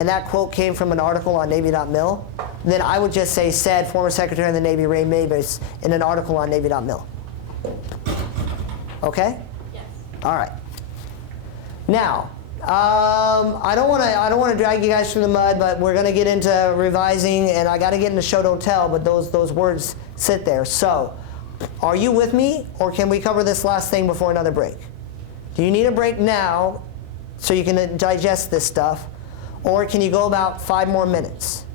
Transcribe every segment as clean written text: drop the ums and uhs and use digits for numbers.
and that quote came from an article on Navy.mil, then I would just say said former Secretary of the Navy Ray Mabus in an article on Navy.mil. Okay? Yes. All right. Now, I don't want to drag you guys through the mud, but we're going to get into revising, and I got to get into show don't tell, but those words sit there. So, are you with me, or can we cover this last thing before another break? Do you need a break now so you can digest this stuff, or can you go about 5 more minutes?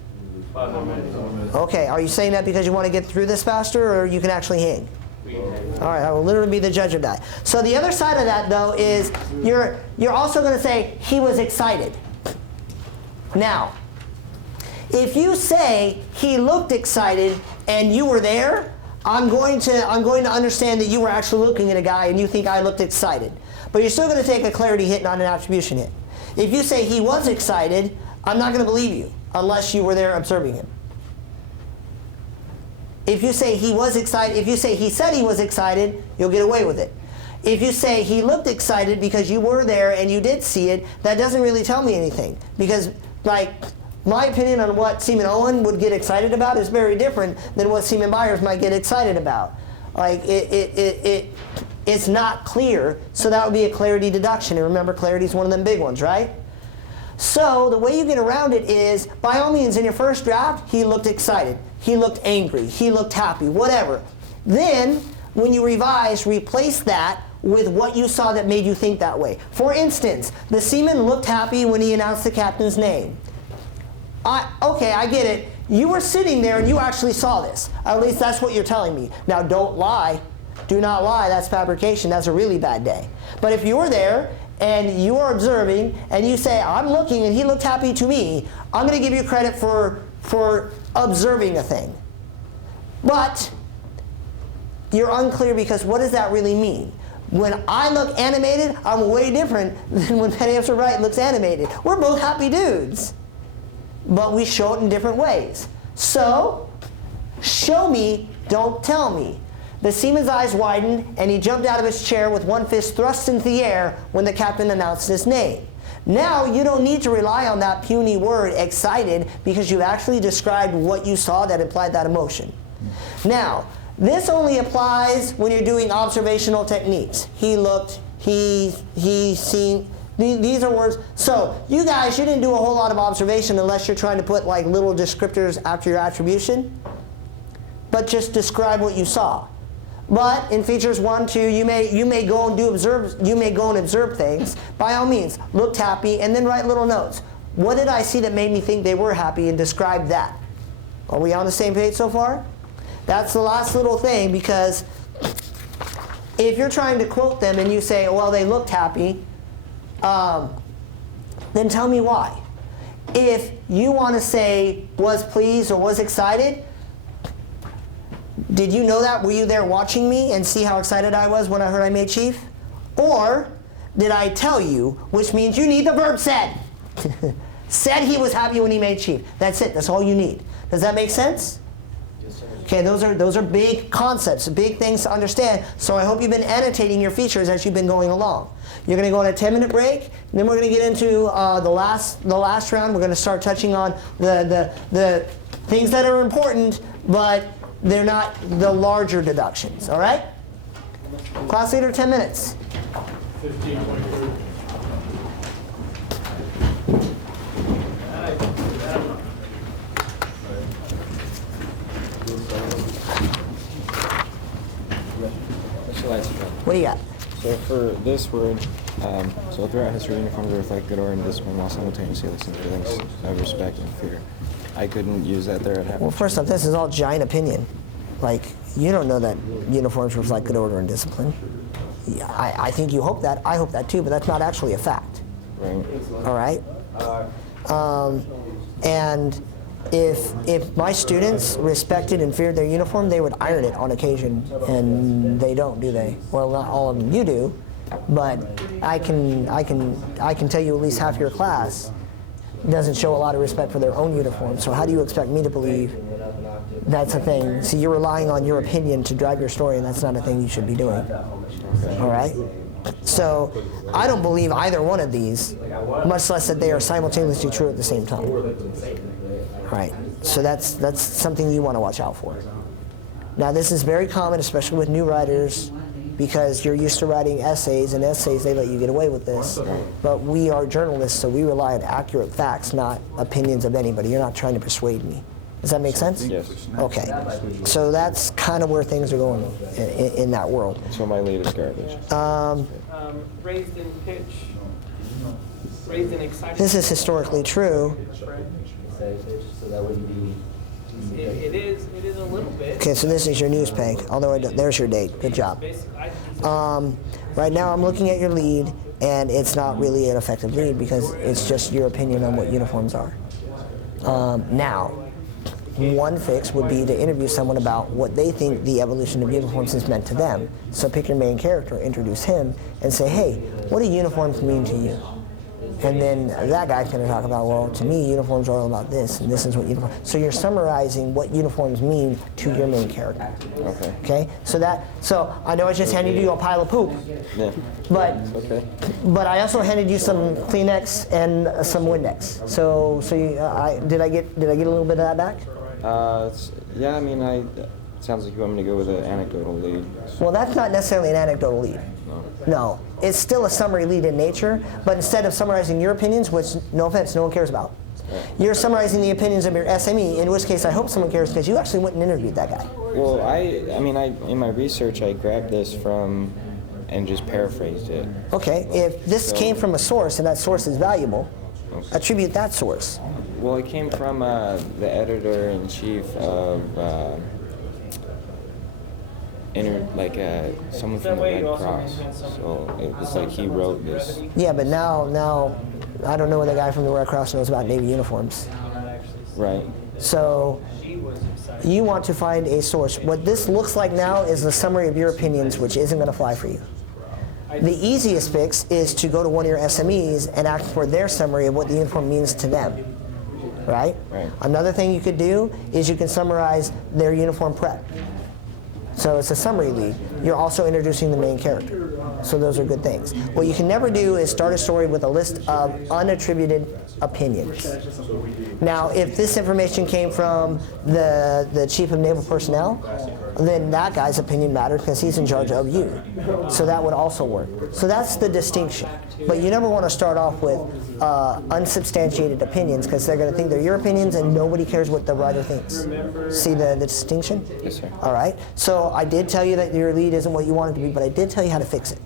5 more minutes. Okay, are you saying that because you want to get through this faster, or you can actually hang? All right, I will literally be the judge of that. So the other side of that, though, is you're also going to say he was excited. Now, if you say he looked excited and you were there, I'm going to understand that you were actually looking at a guy and you think I looked excited. But you're still going to take a clarity hit, not an attribution hit. If you say he was excited, I'm not going to believe you unless you were there observing him. If you say he was excited, if you say he said he was excited, you'll get away with it. If you say he looked excited because you were there and you did see it, that doesn't really tell me anything. Because, like, my opinion on what Seaman Owen would get excited about is very different than what Seaman Byers might get excited about. Like, it's not clear, so that would be a clarity deduction. And remember, clarity is one of them big ones, right? So the way you get around it is, by all means, in your first draft, he looked excited. He looked angry. He looked happy, whatever. Then, when you revise, replace that with what you saw that made you think that way. For instance, the seaman looked happy when he announced the captain's name. Okay, I get it. You were sitting there and you actually saw this. At least that's what you're telling me. Now, don't lie. Do not lie. That's fabrication. That's a really bad day. But if you were there and you are observing and you say, I'm looking and he looked happy to me, I'm going to give you credit for observing a thing. But you're unclear because what does that really mean? When I look animated, I'm way different than when Penny Amster Wright looks animated. We're both happy dudes, but we show it in different ways. So, show me, don't tell me. The seaman's eyes widened, and he jumped out of his chair with one fist thrust into the air when the captain announced his name. Now, you don't need to rely on that puny word, excited, because you've actually described what you saw that implied that emotion. Now, this only applies when you're doing observational techniques. He looked, he seen. These are words. So, you guys, you didn't do a whole lot of observation unless you're trying to put like little descriptors after your attribution. But just describe what you saw. But in features 1, 2, you may go and observe things. By all means, looked happy, and then write little notes. What did I see that made me think they were happy, and describe that. Are we on the same page so far? That's the last little thing, because if you're trying to quote them and you say, well, they looked happy, then tell me why. If you want to say was pleased or was excited, did you know that? Were you there watching me and see how excited I was when I heard I made chief? Or did I tell you, which means you need the verb said. Said he was happy when he made chief. That's it. That's all you need. Does that make sense? Yes, sir. Okay, those are big concepts, big things to understand. So I hope you've been annotating your features as you've been going along. You're going to go on a 10-minute break, and then we're going to get into the last round. We're going to start touching on the things that are important, but they're not the larger deductions. All right? Class leader, 10 minutes. 15.3. What do you got? So for this word, so throughout history, uniforms reflect good order and discipline while simultaneously listening to feelings of respect and fear. I couldn't use that there at Well, first off, this is all giant opinion. Like, you don't know that uniforms reflect good order and discipline. Yeah, I think you hope that. I hope that too, but that's not actually a fact. Right. All right? And if my students respected and feared their uniform, they would iron it on occasion, and they don't, do they? Well, not all of them. You do, but I can tell you at least half your class doesn't show a lot of respect for their own uniform. So how do you expect me to believe that's a thing? So you're relying on your opinion to drive your story, and that's not a thing you should be doing. All right? So I don't believe either one of these, much less that they are simultaneously true at the same time. Right. So that's something you want to watch out for. Now this is very common, especially with new writers, because you're used to writing essays, and essays they let you get away with this. But we are journalists, so we rely on accurate facts, not opinions of anybody. You're not trying to persuade me. Does that make sense? Yes. Okay. So that's kind of where things are going in that world. So my lead is garbage. Raised in pitch, raised in excitement. This is historically true. So that wouldn't be. It is a little bit. Okay, so this is your news peg. Although there's your date. Good job. Right now I'm looking at your lead, and it's not really an effective lead because it's just your opinion on what uniforms are. Now, one fix would be to interview someone about what they think the evolution of uniforms has meant to them. So pick your main character, introduce him, and say, hey, what do uniforms mean to you? And then that guy's going to talk about, well, to me, uniforms are all about this, and this is what uniforms. So you're summarizing what uniforms mean to your main character. Okay. Okay. So I know I just handed you a pile of poop, Yeah. but Okay. but I also handed you some Kleenex and some Windex. So did I get a little bit of that back? Yeah, I mean, it sounds like you want me to go with an anecdotal lead. Well, that's not necessarily an anecdotal lead. No, it's still a summary lead in nature, but instead of summarizing your opinions, which, no offense, no one cares about, you're summarizing the opinions of your SME, in which case I hope someone cares because you actually went and interviewed that guy. Well, I mean, in my research, I grabbed this from and just paraphrased it. Okay, if this came from a source and that source is valuable, attribute that source. Well, it came from the editor-in-chief of someone from the Red Cross. So it was like he wrote this. Yeah, but now I don't know what the guy from the Red Cross knows about Navy uniforms. Right. So you want to find a source. What this looks like now is the summary of your opinions, which isn't going to fly for you. The easiest fix is to go to one of your SMEs and ask for their summary of what the uniform means to them. Right? Right. Another thing you could do is you can summarize their uniform prep. So it's a summary lead. You're also introducing the main character. So those are good things. What you can never do is start a story with a list of unattributed opinions. Now, if this information came from the Chief of Naval Personnel, then that guy's opinion mattered because he's in charge of you. So that would also work. So that's the distinction. But you never want to start off with unsubstantiated opinions because they're going to think they're your opinions and nobody cares what the writer thinks. See the distinction? Yes, sir. All right. So I did tell you that your lead isn't what you want it to be, but I did tell you how to fix it.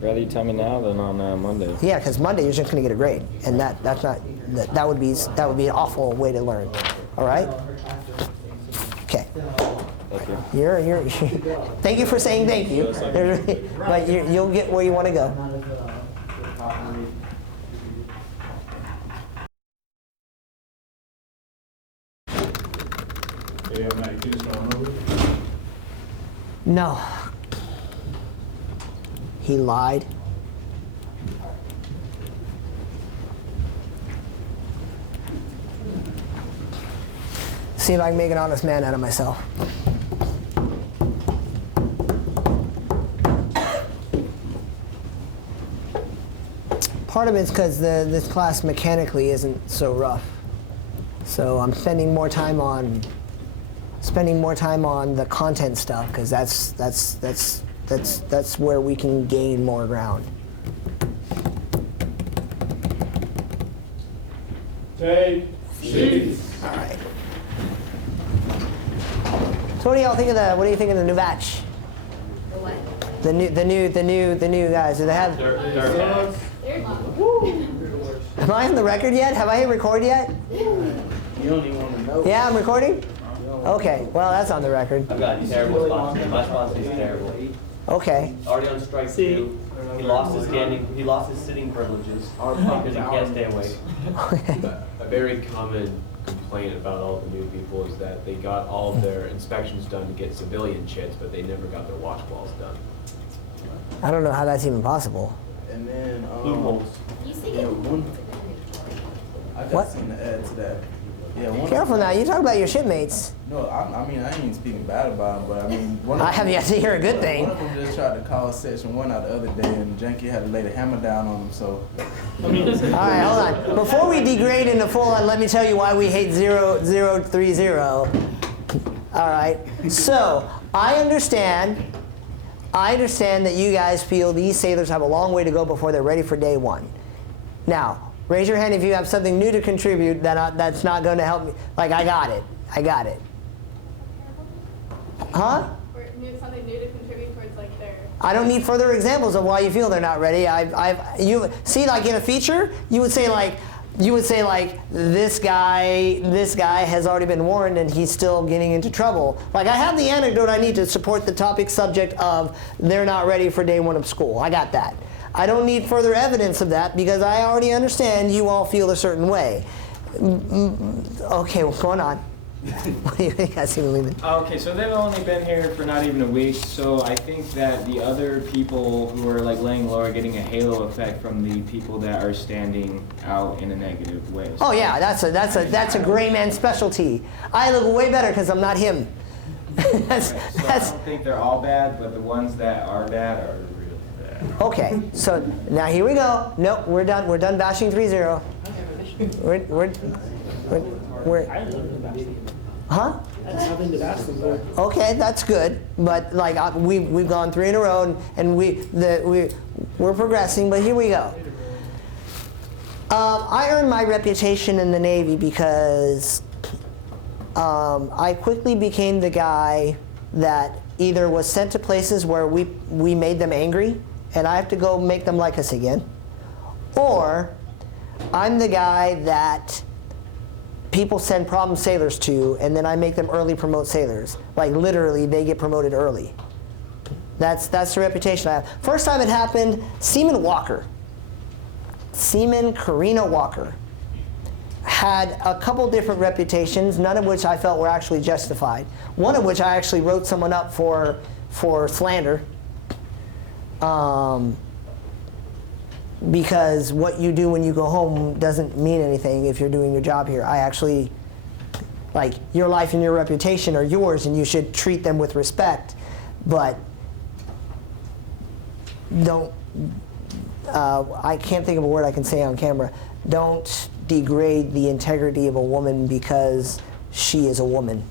Rather you tell me now than on Monday. Yeah, because Monday you're just going to get a grade, and that's not that would be an awful way to learn. All right. Okay. Thank you. You're thank you for saying thank you. But you'll get where you want to go. Yeah, Matt, you just don't know. No. He lied. See if I can make an honest man out of myself. Part of it's because this class mechanically isn't so rough. So I'm spending more time on the content stuff because that's where we can gain more ground. Take seats. All right. So what do y'all think of what do you think of the new batch? The what? The new guys. Do they have? Am I on the record yet? Have I hit record yet? You don't even want to know. Yeah, I'm recording? Okay, well, that's on the record. I've got terrible sponsors. My sponsor is terrible. Okay. Already on strike two. He lost his sitting privileges because he can't stay awake. A very common complaint about all the new people is that they got all of their inspections done to get civilian chits, but they never got their watch balls done. I don't know how that's even possible. And then, Loopholes. You see yeah, it? one, I What? just seen the add to that. Yeah, one Careful of now. You talk about your shipmates. No, I mean, I ain't speaking bad about him, but I mean, one of I have yet to hear a good thing. One of them just tried to call Section 1 out the other day, and Janky had to lay the hammer down on him, so. All right, hold on. Before we degrade into full on, let me tell you why we hate 0030. All right. So I understand that you guys feel these sailors have a long way to go before they're ready for day one. Now, raise your hand if you have something new to contribute that's not going to help me. Like, I got it. Huh? Or something new to contribute towards like their. I don't need further examples of why you feel they're not ready. You see, like in a feature, you would say like this guy has already been warned and he's still getting into trouble. Like, I have the anecdote I need to support the topic subject of they're not ready for day one of school. I got that. I don't need further evidence of that because I already understand you all feel a certain way. Okay, what's going on? What do you think? I see you leaving. Okay, so they've only been here for not even a week, so I think that the other people who are like laying low are getting a halo effect from the people that are standing out in a negative way. Oh yeah, that's a gray man specialty. I look way better because I'm not him. that's, Right, so I that's don't think they're all bad, but the ones that are bad are real bad. okay. So now here we go. Nope, we're done. We're done bashing 3-0. Huh? Okay, that's good. But like we've gone 3 in a row, and we're progressing. But here we go. I earned my reputation in the Navy because I quickly became the guy that either was sent to places where we made them angry, and I have to go make them like us again, or I'm the guy that people send problem sailors to, and then I make them early promote sailors. Like literally, they get promoted early. That's the reputation I have. First time it happened, Seaman Karina Walker had a couple different reputations, none of which I felt were actually justified. One of which I actually wrote someone up for slander. Because what you do when you go home doesn't mean anything if you're doing your job here. I actually, like, your life and your reputation are yours and you should treat them with respect, but don't, I can't think of a word I can say on camera, don't degrade the integrity of a woman because she is a woman.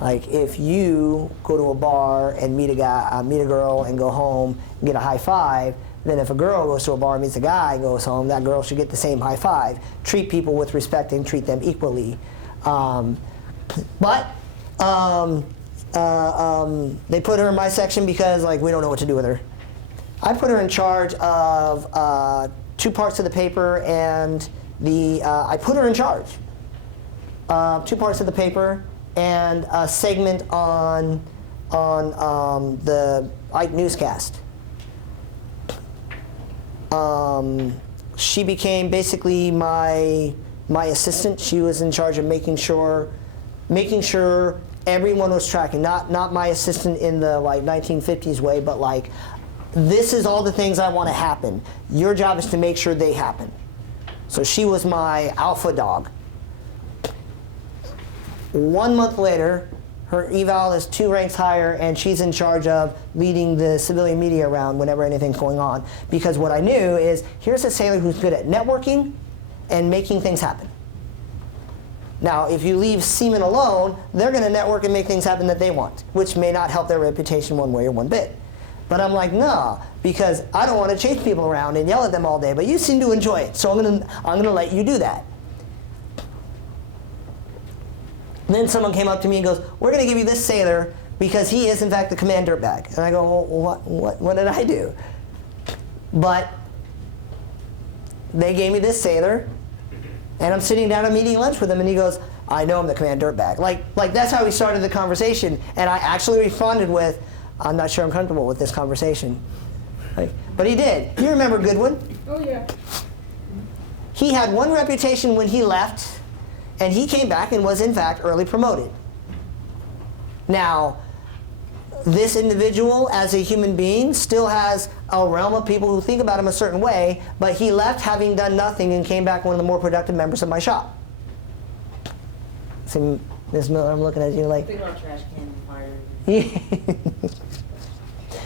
Like, if you go to a bar and meet a girl and go home and get a high five, then if a girl goes to a bar and meets a guy and goes home, that girl should get the same high five. Treat people with respect and treat them equally. But they put her in my section because, like, we don't know what to do with her. I put her in charge of 2 parts of the paper, and I put her in charge of 2 parts of the paper and a segment on the Ike newscast. She became basically my assistant. She was in charge of making sure everyone was tracking. Not my assistant in the like 1950s way, but like, this is all the things I want to happen. Your job is to make sure they happen. So she was my alpha dog. 1 month later, her eval is 2 ranks higher, and she's in charge of leading the civilian media around whenever anything's going on. Because what I knew is, here's a sailor who's good at networking and making things happen. Now, if you leave seamen alone, they're going to network and make things happen that they want, which may not help their reputation one way or one bit. But I'm like, no, because I don't want to chase people around and yell at them all day, but you seem to enjoy it, so I'm gonna let you do that. And then someone came up to me and goes, we're going to give you this sailor because he is, in fact, the command dirtbag. And I go, well, what did I do? But they gave me this sailor, and I'm sitting down and eating lunch with him, and he goes, I know I'm the command dirtbag. Like that's how we started the conversation. And I actually responded with, I'm not sure I'm comfortable with this conversation. But he did. You remember Goodwin? Oh, yeah. He had one reputation when he left, and he came back and was, in fact, early promoted. Now, this individual, as a human being, still has a realm of people who think about him a certain way, but he left having done nothing and came back one of the more productive members of my shop. See, Ms. Miller, I'm looking at you like. Think about trash can fire.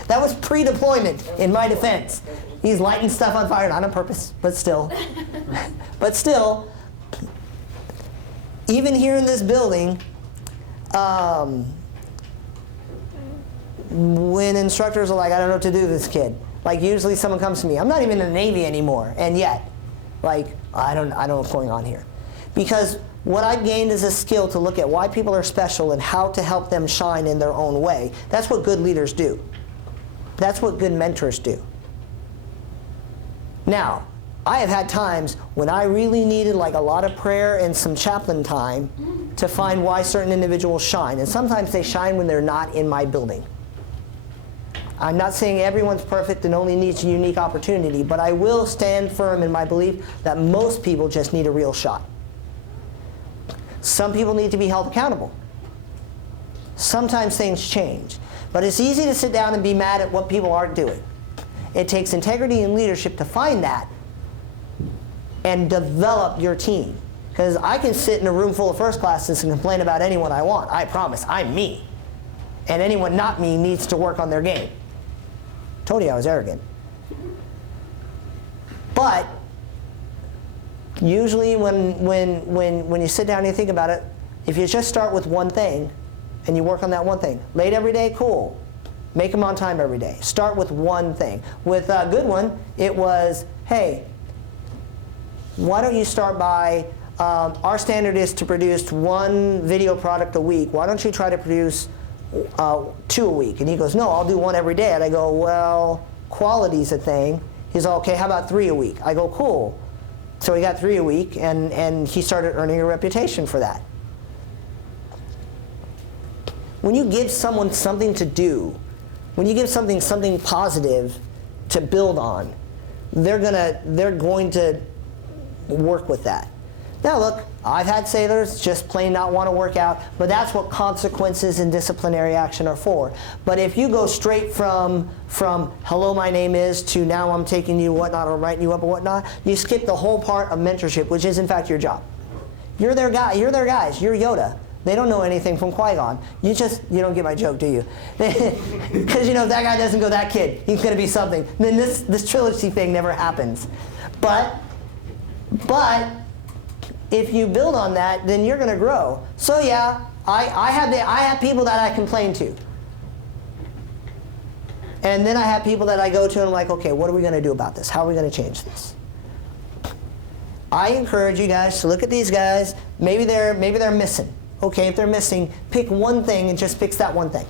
That was pre-deployment, in my defense. He's lighting stuff on fire, not on purpose, but still. But still, even here in this building, when instructors are like, I don't know what to do with this kid. Like usually someone comes to me, I'm not even in the Navy anymore, and yet, like, I don't know what's going on here. Because what I've gained is a skill to look at why people are special and how to help them shine in their own way. That's what good leaders do. That's what good mentors do. Now, I have had times when I really needed like a lot of prayer and some chaplain time to find why certain individuals shine. And sometimes they shine when they're not in my building. I'm not saying everyone's perfect and only needs a unique opportunity, but I will stand firm in my belief that most people just need a real shot. Some people need to be held accountable. Sometimes things change. But it's easy to sit down and be mad at what people aren't doing. It takes integrity and leadership to find that and develop your team. Because I can sit in a room full of first classers and complain about anyone I want. I promise, I'm me. And anyone not me needs to work on their game. Told you I was arrogant. But usually when you sit down and you think about it, if you just start with one thing and you work on that one thing, late every day, cool. Make them on time every day. Start with one thing. With a good one, it was, hey, why don't you start by, our standard is to produce one video product a week. Why don't you try to produce 2 a week? And he goes, no, I'll do 1 every day. And I go, well, quality's a thing. He's all, okay, how about 3 a week? I go, cool. So he got 3 a week, and he started earning a reputation for that. When you give someone something to do, when you give something positive to build on, they're going to work with that. Now look, I've had sailors just plain not want to work out, but that's what consequences and disciplinary action are for. But if you go straight from hello, my name is, to now I'm taking you whatnot or writing you up or whatnot, you skip the whole part of mentorship, which is in fact your job. You're their guy. You're their guys. You're Yoda. They don't know anything from Qui-Gon. You don't get my joke, do you? Because if that guy doesn't go, that kid, he's going to be something. Then this trilogy thing never happens. But if you build on that, then you're going to grow. So yeah, I have people that I complain to. And then I have people that I go to and I'm like, okay, what are we going to do about this? How are we going to change this? I encourage you guys to look at these guys. Maybe they're missing. Okay, if they're missing, pick one thing and just fix that one thing.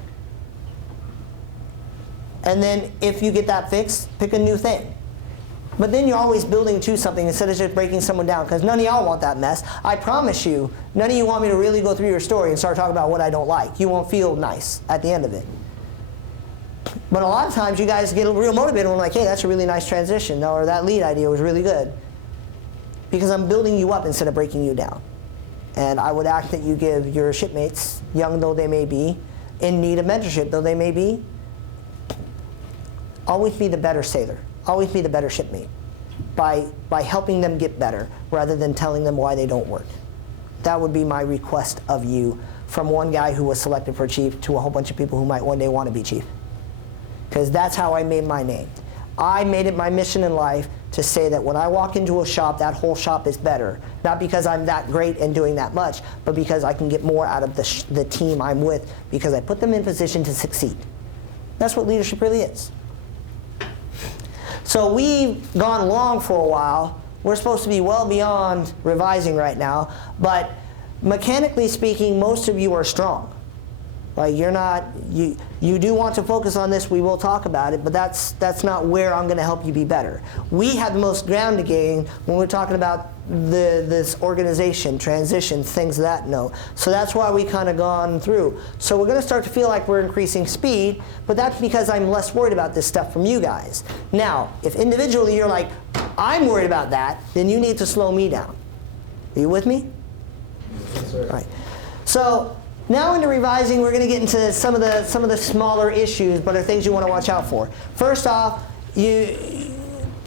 And then if you get that fixed, pick a new thing. But then you're always building to something instead of just breaking someone down, because none of y'all want that mess. I promise you, none of you want me to really go through your story and start talking about what I don't like. You won't feel nice at the end of it. But a lot of times you guys get real motivated and we're like, hey, that's a really nice transition, or that lead idea was really good. Because I'm building you up instead of breaking you down. And I would ask that you give your shipmates, young though they may be, in need of mentorship though they may be, always be the better sailor. Always be the better shipmate by helping them get better rather than telling them why they don't work. That would be my request of you, from one guy who was selected for chief to a whole bunch of people who might one day want to be chief. Because that's how I made my name. I made it my mission in life to say that when I walk into a shop, that whole shop is better. Not because I'm that great and doing that much, but because I can get more out of the team I'm with, because I put them in position to succeed. That's what leadership really is. So we've gone long for a while. We're supposed to be well beyond revising right now, but mechanically speaking, most of you are strong. Like you do want to focus on this, we will talk about it, but that's not where I'm going to help you be better. We have the most ground to gain when we're talking about this organization, transition, things of that note. So that's why we kind of gone through. So we're going to start to feel like we're increasing speed, but that's because I'm less worried about this stuff from you guys. Now, if individually you're like, I'm worried about that, then you need to slow me down. Are you with me? Yes, sir. All right. So now into revising, we're going to get into some of the smaller issues, but are things you want to watch out for. First off, you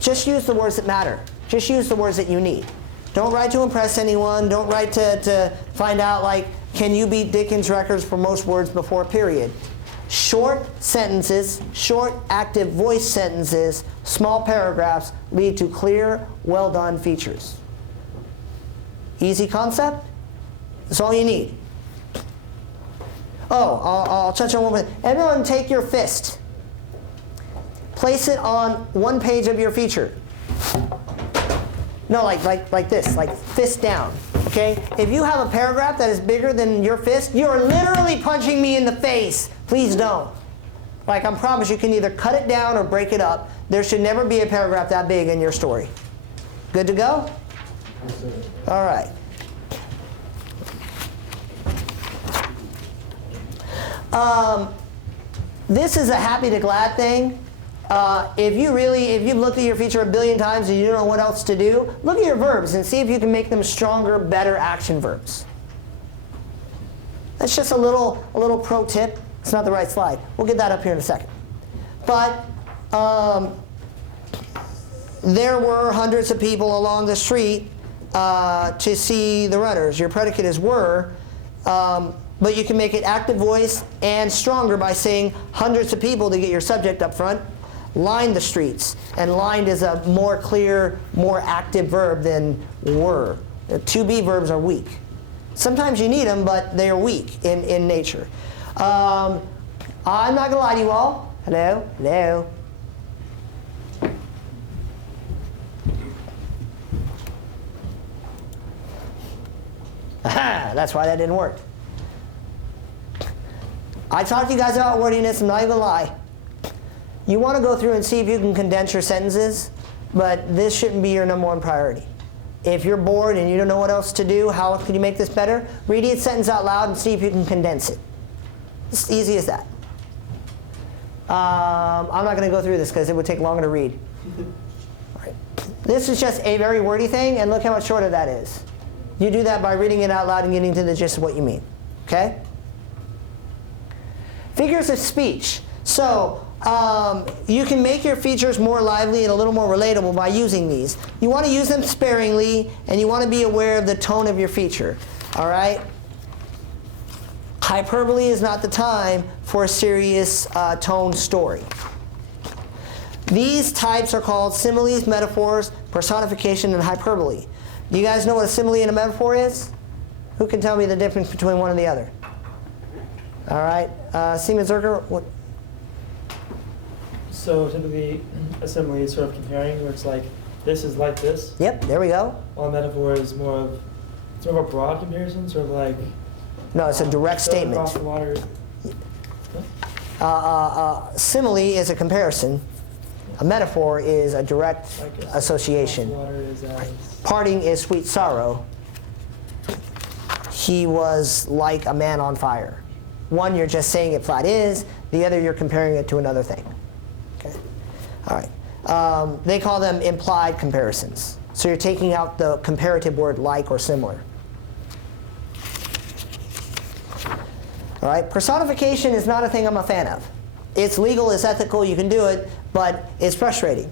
just use the words that matter. Just use the words that you need. Don't write to impress anyone. Don't write to find out, like, can you beat Dickens' records for most words before a period? Short sentences, short active voice sentences, small paragraphs lead to clear, well-done features. Easy concept? That's all you need. Oh, I'll touch on one more. Everyone take your fist. Place it on one page of your feature. No, like this, like fist down. Okay? If you have a paragraph that is bigger than your fist, you're literally punching me in the face. Please don't. Like, I promise you can either cut it down or break it up. There should never be a paragraph that big in your story. Good to go? All right. This is a happy to glad thing. If you've looked at your feature a billion times and you don't know what else to do, look at your verbs and see if you can make them stronger, better action verbs. That's just a little pro tip. It's not the right slide. We'll get that up here in a second. But there were hundreds of people along the street to see the runners. Your predicate is were, but you can make it active voice and stronger by saying hundreds of people to get your subject up front. Lined the streets. And lined is a more clear, more active verb than were. The to-be verbs are weak. Sometimes you need them, but they are weak in nature. I'm not going to lie to you all. Hello? Hello? Aha! That's why that didn't work. I talked to you guys about wordiness. I'm not even going to lie. You want to go through and see if you can condense your sentences, but this shouldn't be your #1 priority. If you're bored and you don't know what else to do, how can you make this better? Read each sentence out loud and see if you can condense it. It's easy as that. I'm not going to go through this because it would take longer to read. All right. This is just a very wordy thing, and look how much shorter that is. You do that by reading it out loud and getting to the gist of what you mean. Okay? Figures of speech. So you can make your features more lively and a little more relatable by using these. You want to use them sparingly, and you want to be aware of the tone of your feature. All right? Hyperbole is not the time for a serious tone story. These types are called similes, metaphors, personification, and hyperbole. Do you guys know what a simile and a metaphor is? Who can tell me the difference between one and the other? All right. Seaman Zerker, what? So typically, a simile is sort of comparing, where it's like, this is like this. Yep, there we go. While a metaphor is more of sort of a broad comparison, sort of like. No, it's a direct statement. Across the water. Simile is a comparison. A metaphor is a direct association. Across the water is as. Parting is sweet sorrow. He was like a man on fire. One, you're just saying it flat is. The other, you're comparing it to another thing. Okay. All right. They call them implied comparisons. So you're taking out the comparative word like or similar. All right. Personification is not a thing I'm a fan of. It's legal, it's ethical, you can do it, but it's frustrating.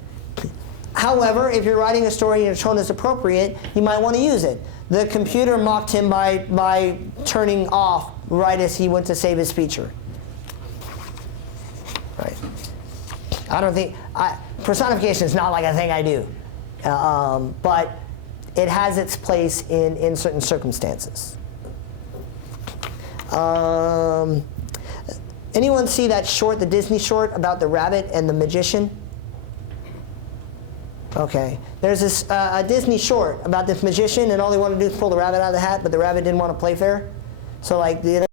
However, if you're writing a story and your tone is appropriate, you might want to use it. The computer mocked him by turning off right as he went to save his feature. Right. I don't think personification is not like a thing I do, but it has its place in certain circumstances. Anyone see that short, the Disney short about the rabbit and the magician? Okay. There's this a Disney short about this magician, and all they want to do is pull the rabbit out of the hat, but the rabbit didn't want to play fair. So like the